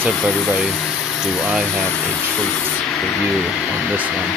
What's up, everybody? Do I have a treat for you on this one?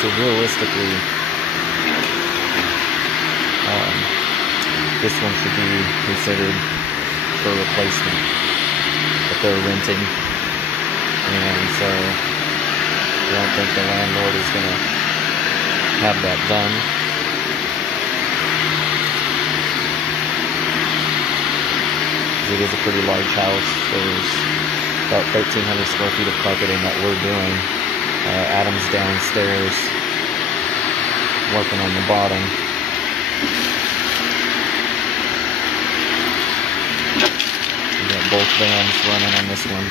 So realistically, this one should be considered for replacement, but they're renting, and so I don't think the landlord is going to have that done. It is a pretty large house. There's about 1,300 square feet of carpeting that we're doing. Adam's downstairs working on the bottom. We got both vans running on this one.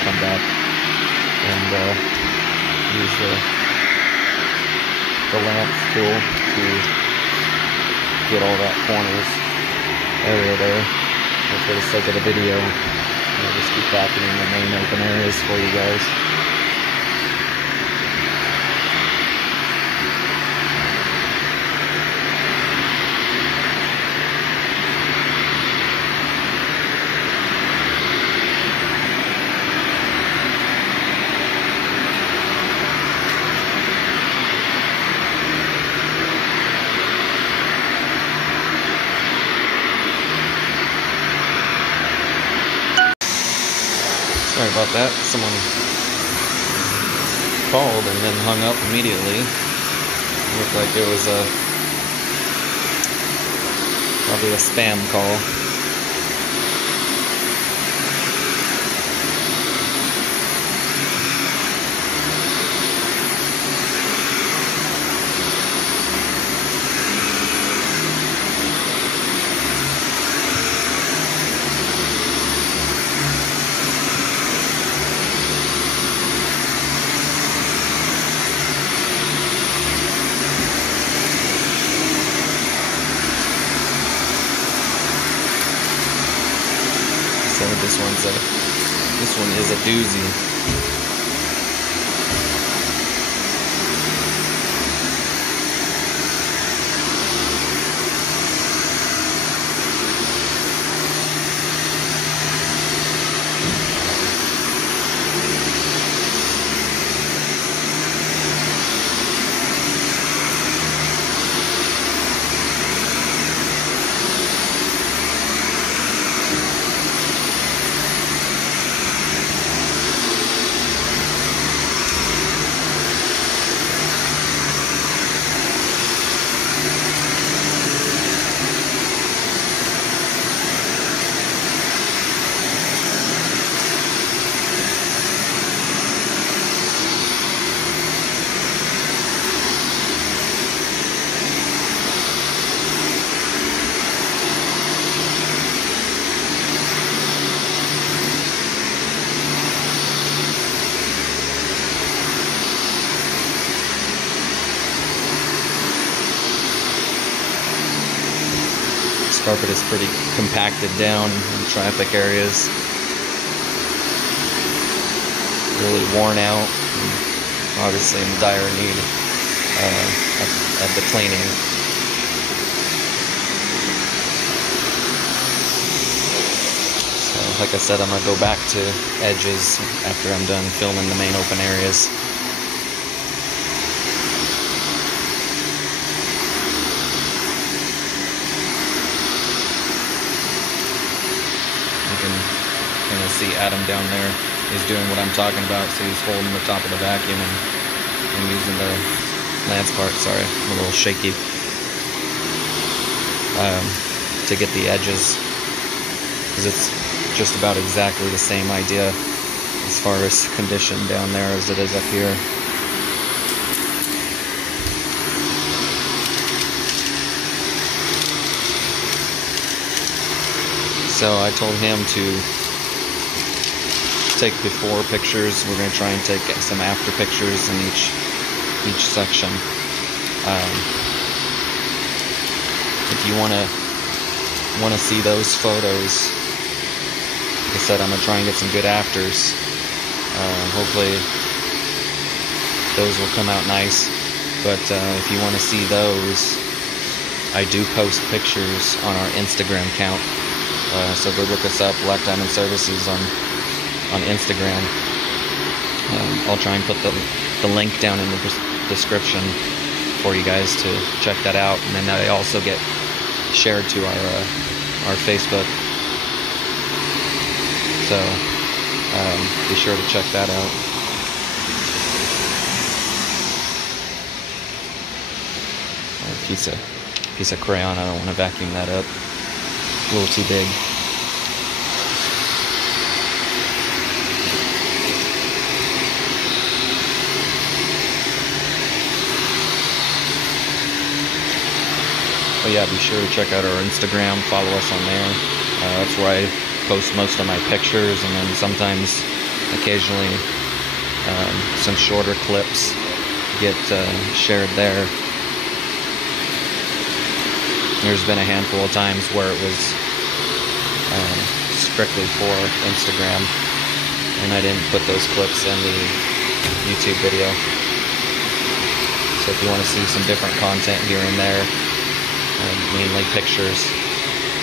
Come back and use the lamp tool to get all that corners area there. And for the sake of the video, I'll just keep vacuuming the main open areas for you guys. Sorry about that. Someone called and then hung up immediately. It looked like it was probably a spam call. So this one is a doozy. This carpet is pretty compacted down in traffic areas. Really worn out. Obviously in dire need of the cleaning. So, like I said, I'm going to go back to edges after I'm done filming the main open areas. And you'll see Adam down there is doing what I'm talking about. So he's holding the top of the vacuum and using the lance part, sorry, I'm a little shaky, to get the edges, because it's just about exactly the same idea as far as condition down there as it is up here. So I told him to take before pictures. We're going to try and take some after pictures in each section. If you want to see those photos, like I said, I'm going to try and get some good afters. Hopefully those will come out nice. But if you want to see those, I do post pictures on our Instagram account. So go look us up, Black Diamond Services on Instagram. I'll try and put the link down in the description for you guys to check that out, and then that also get shared to our Facebook. So be sure to check that out. A piece of crayon. I don't want to vacuum that up. A little too big. But yeah, be sure to check out our Instagram, follow us on there. That's where I post most of my pictures, and then sometimes, occasionally, some shorter clips get shared there. There's been a handful of times where it was strictly for Instagram, and I didn't put those clips in the YouTube video. So if you want to see some different content here and there, mainly pictures,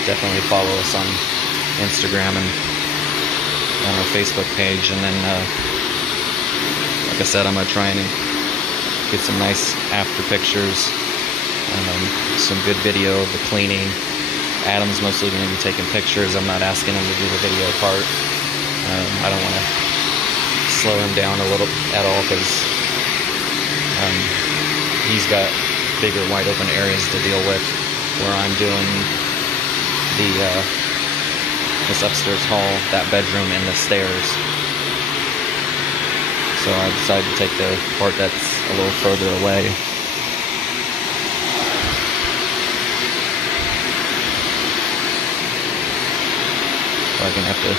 definitely follow us on Instagram and on our Facebook page. And then, like I said, I'm going to try and get some nice after pictures, some good video of the cleaning. Adam's mostly going to be taking pictures. I'm not asking him to do the video part. I don't want to slow him down a little at all, because he's got bigger wide open areas to deal with, where I'm doing this upstairs hall, that bedroom, and the stairs. So I decided to take the part that's a little further away. So I'm gonna have to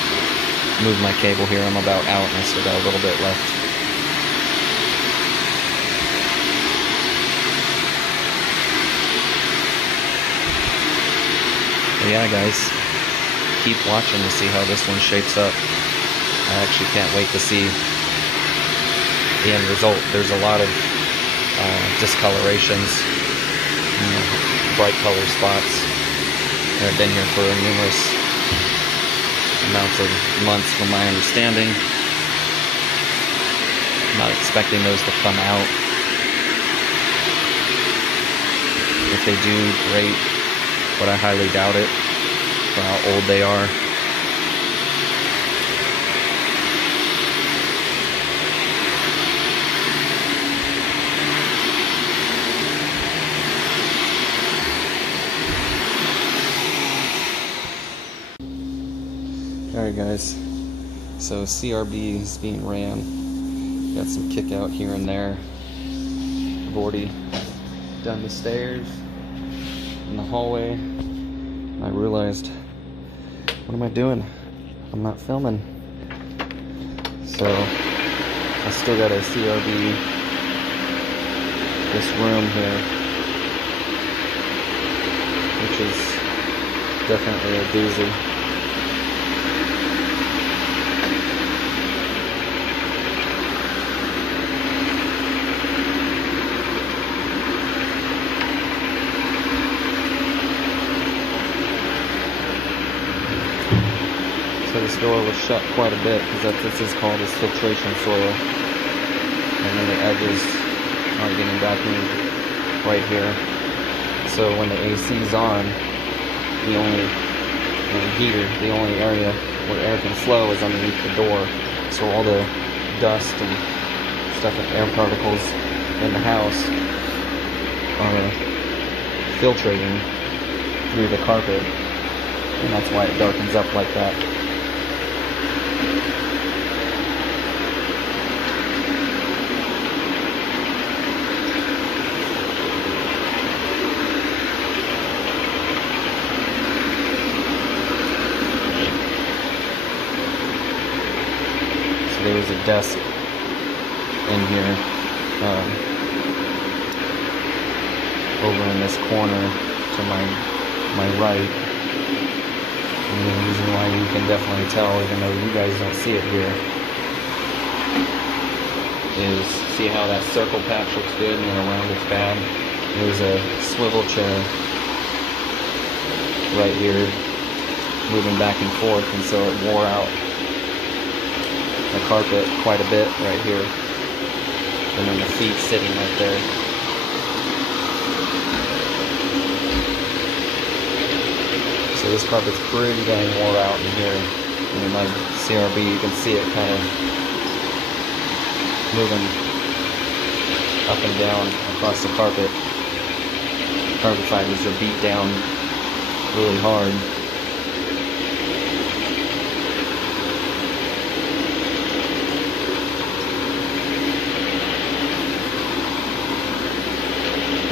move my cable here. I'm about out, and I still got a little bit left. But yeah, guys, keep watching to see how this one shapes up. I actually can't wait to see the end result. There's a lot of discolorations, bright color spots. I've been here for numerous amounts of months, from my understanding. I'm not expecting those to come out. If they do, great, but I highly doubt it for how old they are. Alright guys, so CRB is being ran. Got some kick out here and there. I've already done the stairs in the hallway. I realized, what am I doing? I'm not filming. So I still got a CRB this room here, which is definitely a doozy. So this door was shut quite a bit, because this is called this filtration soil, and then the edges aren't getting vacuumed right here. So when the AC is on, the only area where air can flow is underneath the door. So all the dust and stuff and air particles in the house are filtrating through the carpet, and that's why it darkens up like that. So there was a desk in here, over in this corner to my right. And the reason why you can definitely tell, even though you guys don't see it here, is see how that circle patch looks good and then around it's bad. There's a swivel chair right here moving back and forth, and so it wore out the carpet quite a bit right here. And then the feet sitting right there. So this carpet's pretty dang wore out in here. And in my CRB you can see it kind of moving up and down across the carpet. Carpet fibers are beat down really hard.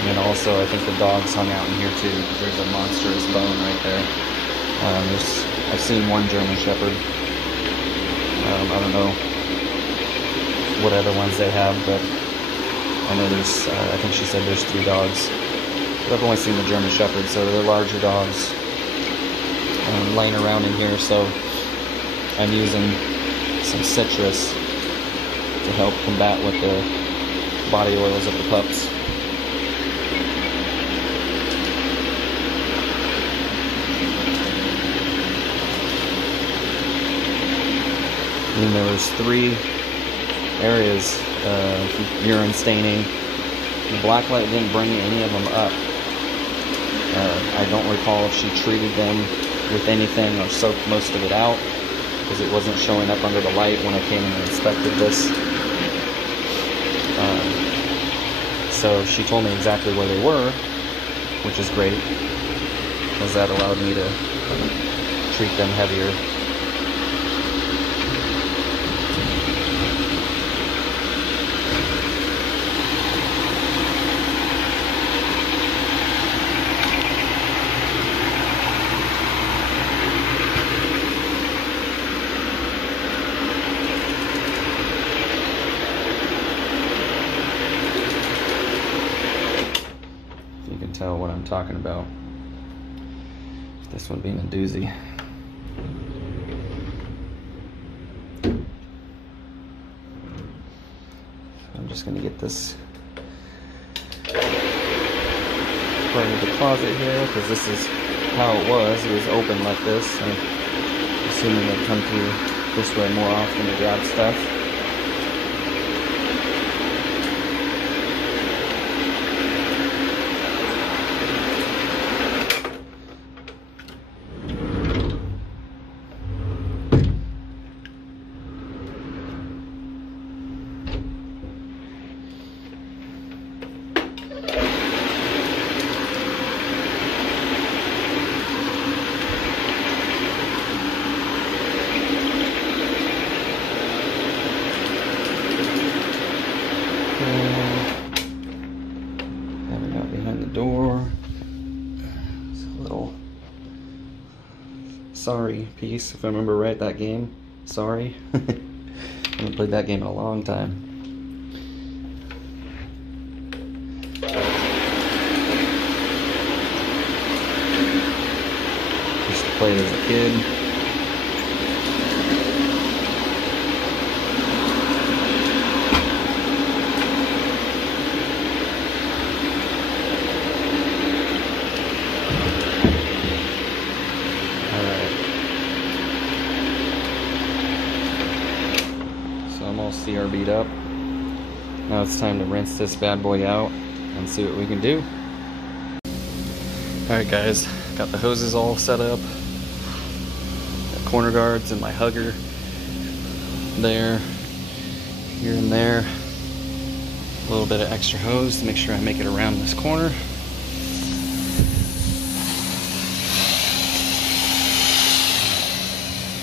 And also, I think the dogs hung out in here too, because there's a monstrous bone right there. I've seen one German Shepherd. I don't know what other ones they have, but I know there's, I think she said there's 3 dogs. But I've only seen the German Shepherd, so they're larger dogs laying around in here, so I'm using some citrus to help combat with the body oils of the pups. And there was 3 areas of urine staining. The black light didn't bring any of them up. I don't recall if she treated them with anything or soaked most of it out, because it wasn't showing up under the light when I came and inspected this. So she told me exactly where they were, which is great, because that allowed me to treat them heavier. Tell what I'm talking about. This one being a doozy. I'm just going to get this part of the closet here, because this is how it was. It was open like this. I'm assuming they come through this way more often to grab stuff. Haven't got behind the door. It's a little Sorry piece, if I remember right, that game. Sorry. I haven't played that game in a long time. Used to play it as a kid. CRB'd up. Now it's time to rinse this bad boy out and see what we can do. Alright guys, got the hoses all set up. Got corner guards and my hugger there, here and there. A little bit of extra hose to make sure I make it around this corner.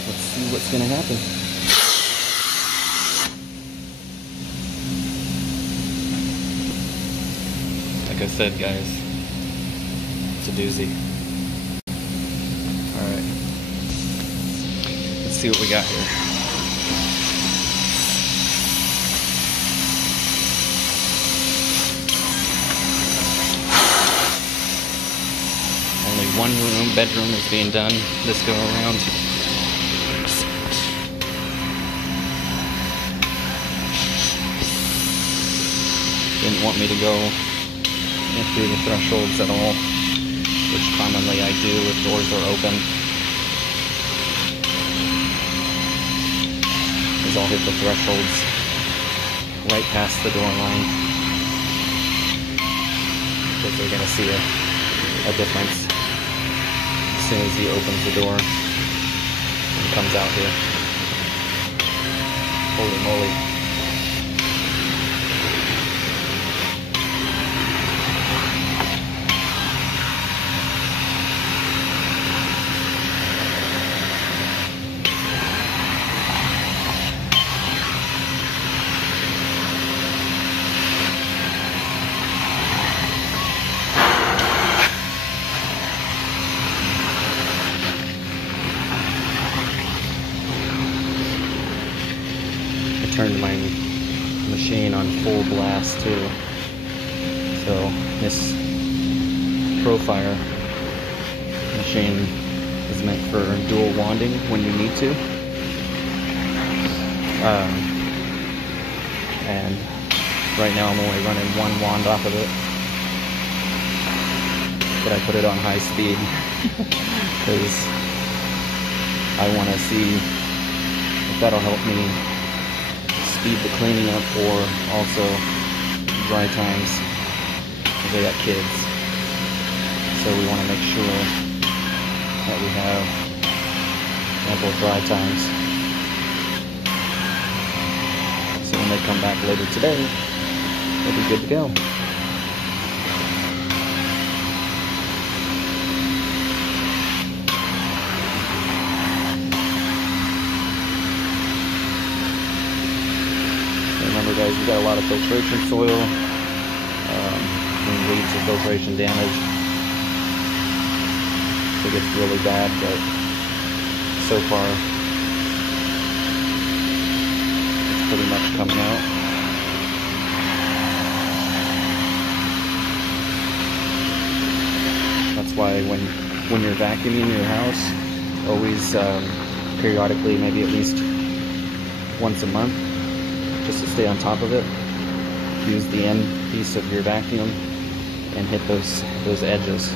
Let's see what's gonna happen. Like I said, guys, it's a doozy. Alright. Let's see what we got here. Only one bedroom is being done this go around. Didn't want me to go through the thresholds at all, which commonly I do if doors are open. Because I'll hit the thresholds right past the door line. Because they're going to see a difference as soon as he opens the door and comes out here. Holy moly. Turned my machine on full blast too. So this Profire machine is meant for dual wanding when you need to. And right now I'm only running one wand off of it. But I put it on high speed because I want to see if that'll help me speed the cleaning up, or also dry times, because they got kids. So we want to make sure that we have ample dry times. So when they come back later today, they'll be good to go. Remember, guys, we got a lot of filtration soil, and leads to filtration damage. It gets really bad, but so far it's pretty much coming out. That's why when you're vacuuming your house, always periodically, maybe at least once a month, just to stay on top of it, use the end piece of your vacuum and hit those edges.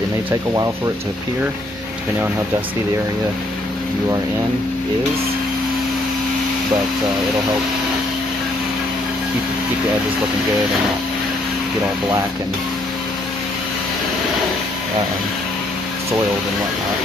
It may take a while for it to appear, depending on how dusty the area you are in is, but it'll help keep the edges looking good and not get all black and soiled and whatnot.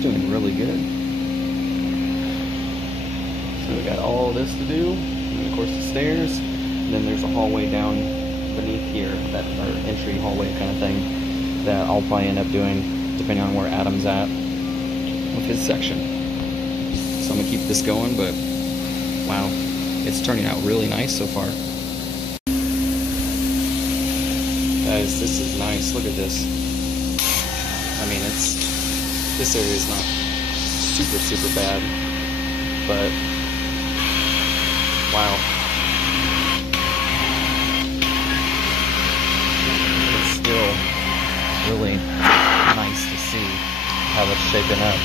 Doing really good. So we got all this to do, and of course the stairs, and then there's a hallway down beneath here, that our entry hallway kind of thing, that I'll probably end up doing depending on where Adam's at with his section. So I'm gonna keep this going, but wow, it's turning out really nice so far. Guys, this is nice. Look at this. I mean, it's This area is not super bad, but wow. It's still really nice to see how it's shaping up.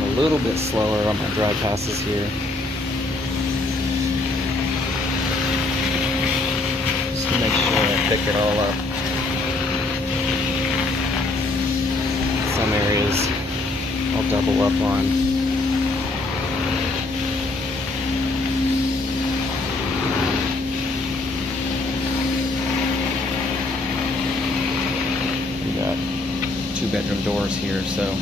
A little bit slower on my dry passes here. Just to make sure I pick it all up. Some areas I'll double up on. We got 2-bedroom doors here, so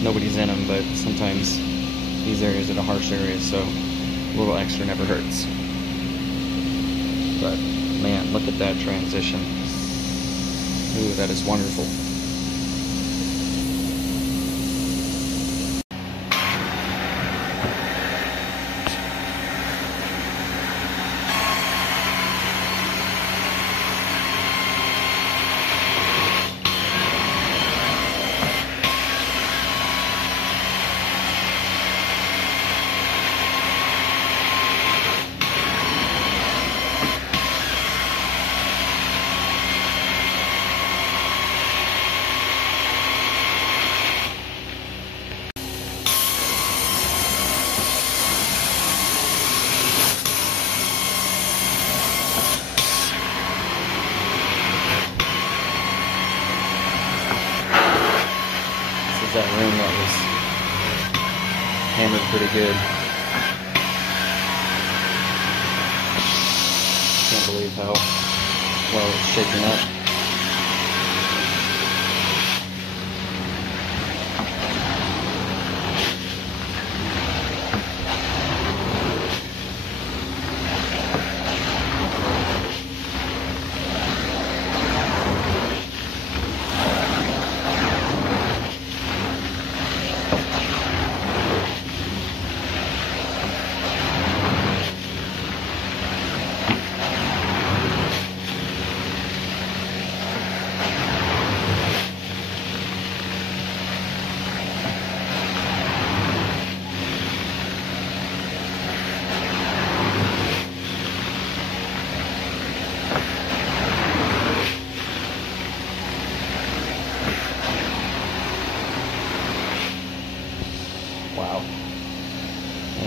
nobody's in them, but sometimes these areas are the harsh areas, so a little extra never hurts. But man, look at that transition. Ooh, that is wonderful. That room that was hammered pretty good. Can't believe how well it's shaken up.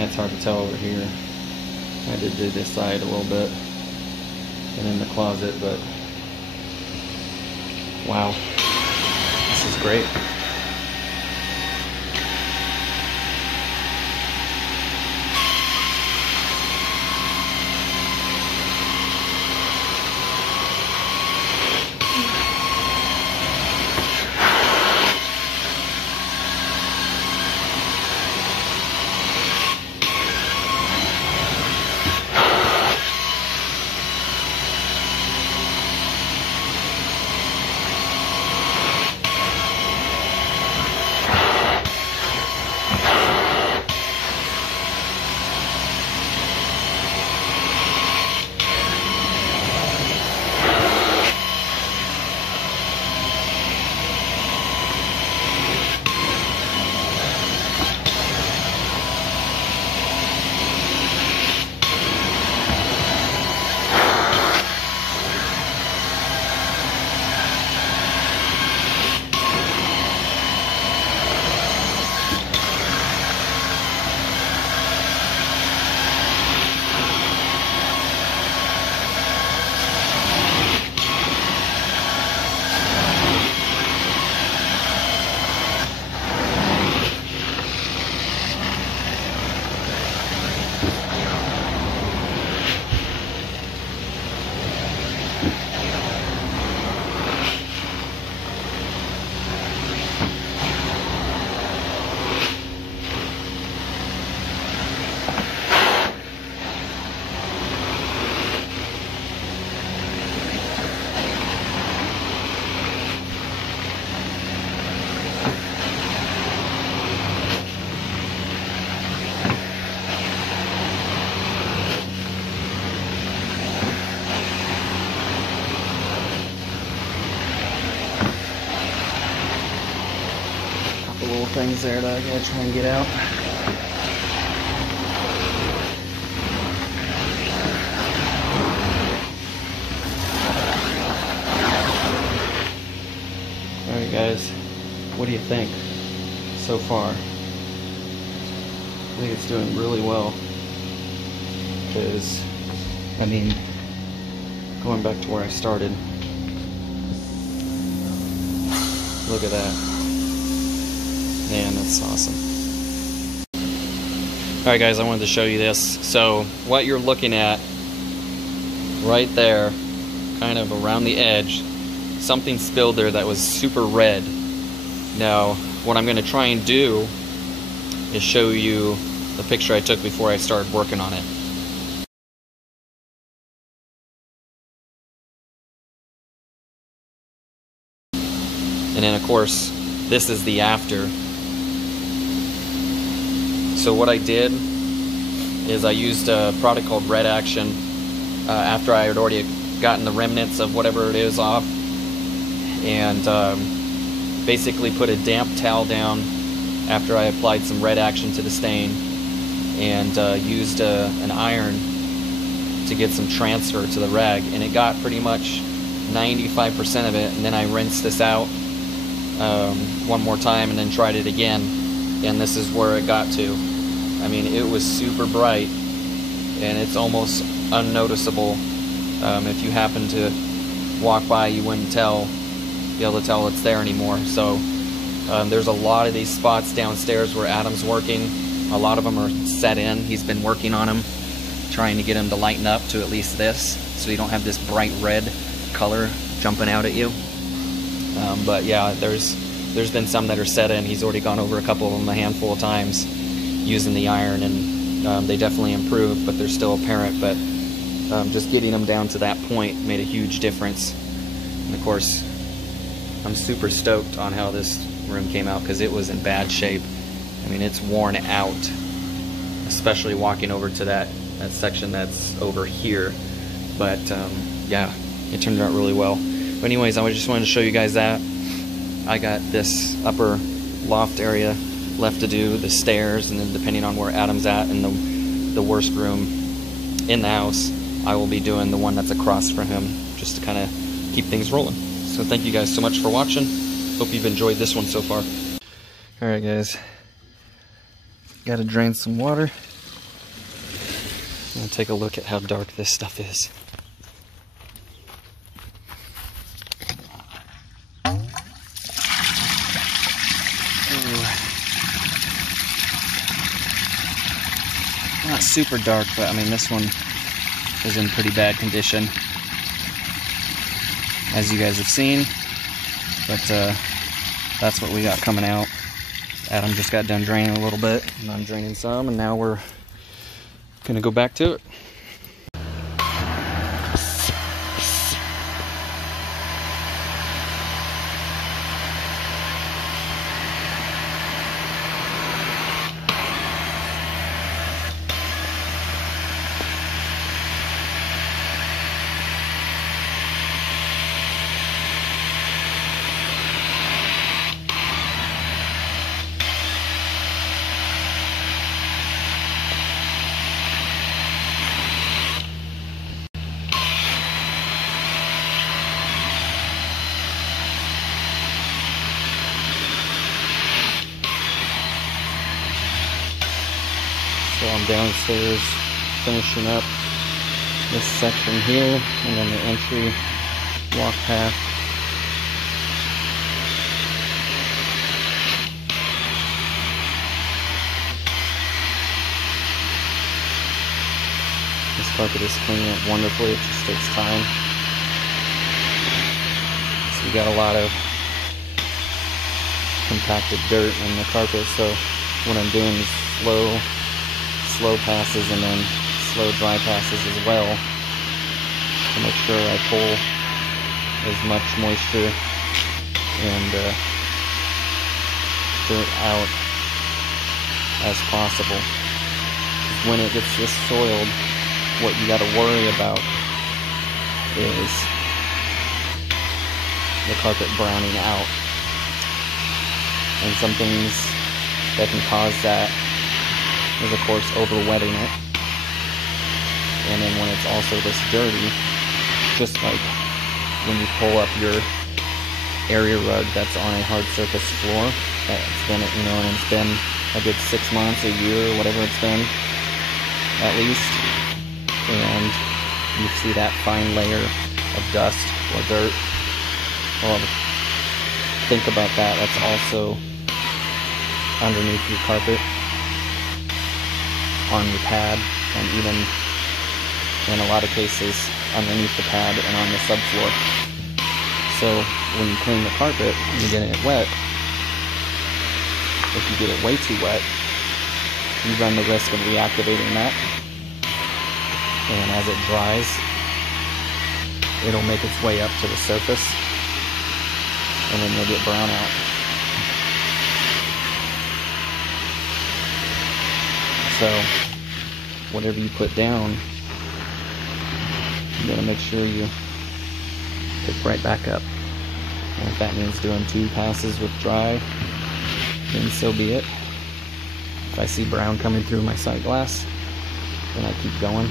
it's hard to tell over here. I did do this side a little bit and in the closet, but wow, this is great. Little things there that I gotta try and get out. Alright guys, what do you think so far? I think it's doing really well, because, I mean, going back to where I started, look at that. Man, that's awesome. Alright guys, I wanted to show you this. So, what you're looking at right there, kind of around the edge, something spilled there that was super red. Now, what I'm going to try and do is show you the picture I took before I started working on it. And then of course, this is the after. So what I did is I used a product called Red Action after I had already gotten the remnants of whatever it is off, and basically put a damp towel down after I applied some Red Action to the stain, and used an iron to get some transfer to the rag, and it got pretty much 95% of it. And then I rinsed this out one more time and then tried it again, and this is where it got to. I mean, it was super bright, and it's almost unnoticeable. If you happen to walk by, you wouldn't be able to tell it's there anymore. So there's a lot of these spots downstairs where Adam's working. A lot of them are set in. He's been working on them, trying to get them to lighten up to at least this, so you don't have this bright red color jumping out at you. But yeah, there's been some that are set in. He's already gone over a couple of them a handful of times using the iron, and they definitely improved, but they're still apparent. But just getting them down to that point made a huge difference. And of course, I'm super stoked on how this room came out, because it was in bad shape. I mean, it's worn out, especially walking over to that section that's over here. But yeah, it turned out really well. But anyways, I just wanted to show you guys that. I got this upper loft area left to do, the stairs, and then depending on where Adam's at in the worst room in the house, I will be doing the one that's across from him, just to kind of keep things rolling. So thank you guys so much for watching. Hope you've enjoyed this one so far. Alright guys, gotta drain some water. I'm gonna take a look at how dark this stuff is. Ooh. Not super dark, but I mean this one is in pretty bad condition, as you guys have seen. But that's what we got coming out. Adam just got done draining a little bit, and I'm draining some, and now we're gonna go back to it. So I'm downstairs finishing up this section here, and then the entry walk path. This carpet is cleaning up wonderfully, it just takes time. So we got a lot of compacted dirt in the carpet, so what I'm doing is slow passes and then slow dry passes as well to make sure I pull as much moisture and dirt out as possible. When it gets this soiled, what you got to worry about is the carpet browning out, and some things that can cause that is, of course, over-wetting it. And then when it's also this dirty, just like when you pull up your area rug that's on a hard surface floor, that's been, you know, and it's been a good 6 months, a year, whatever it's been, at least, and you see that fine layer of dust or dirt. Well, think about that. That's also underneath your carpet, on your pad, and even in a lot of cases underneath the pad and on the subfloor. So when you clean the carpet and you're getting it wet, if you get it way too wet, you run the risk of reactivating that, and as it dries, it'll make its way up to the surface, and then you'll get brown out. So, whatever you put down, you gotta make sure you pick right back up. And if that means doing 2 passes with dry, then so be it. If I see brown coming through my sight glass, then I keep going.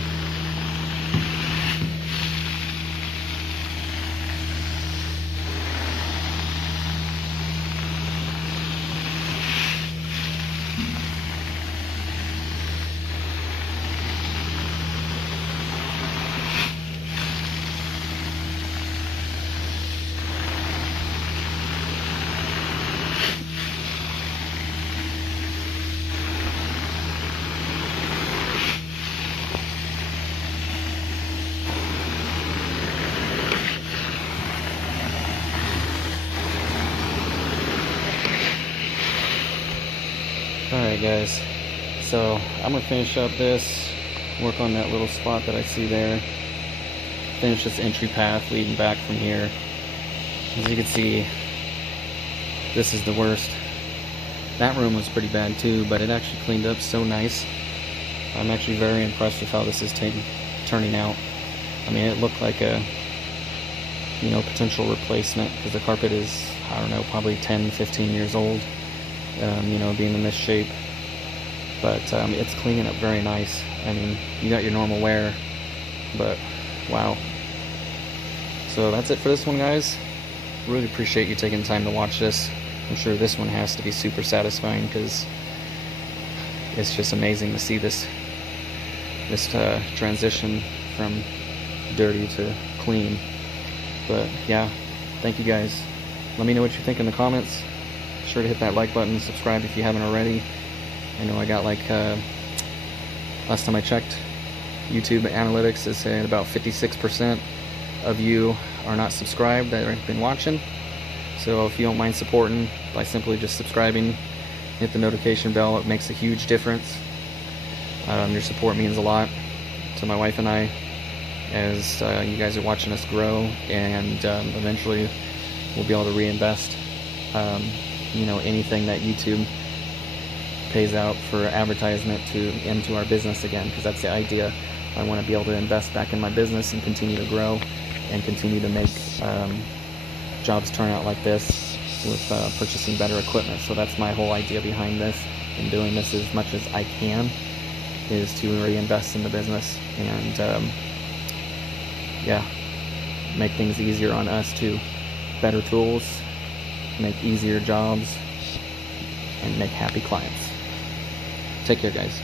Alright guys, so I'm going to finish up this, work on that little spot that I see there, finish this entry path leading back from here. As you can see, this is the worst. That room was pretty bad too, but it actually cleaned up so nice. I'm actually very impressed with how this is turning out. I mean, it looked like a, you know, potential replacement, because the carpet is, I don't know, probably 10, 15 years old. You know, being in this shape, but it's cleaning up very nice. I mean, you got your normal wear, but wow. So that's it for this one, guys. Really appreciate you taking time to watch this. I'm sure this one has to be super satisfying, because it's just amazing to see this this transition from dirty to clean. But yeah, thank you guys. Let me know what you think in the comments. Be sure to hit that like button, subscribe if you haven't already. I know I got like, last time I checked, YouTube analytics is saying about 56% of you are not subscribed that have been watching. So if you don't mind supporting by simply just subscribing, hit the notification bell, it makes a huge difference. Your support means a lot to my wife and I, as you guys are watching us grow, and eventually we'll be able to reinvest you know, anything that YouTube pays out for advertisement into our business again, because that's the idea. I want to be able to invest back in my business and continue to grow and continue to make jobs turn out like this with purchasing better equipment. So that's my whole idea behind this, and doing this as much as I can is to reinvest in the business and yeah, make things easier on us too. Better tools, make easier jobs, and make happy clients. Take care, guys.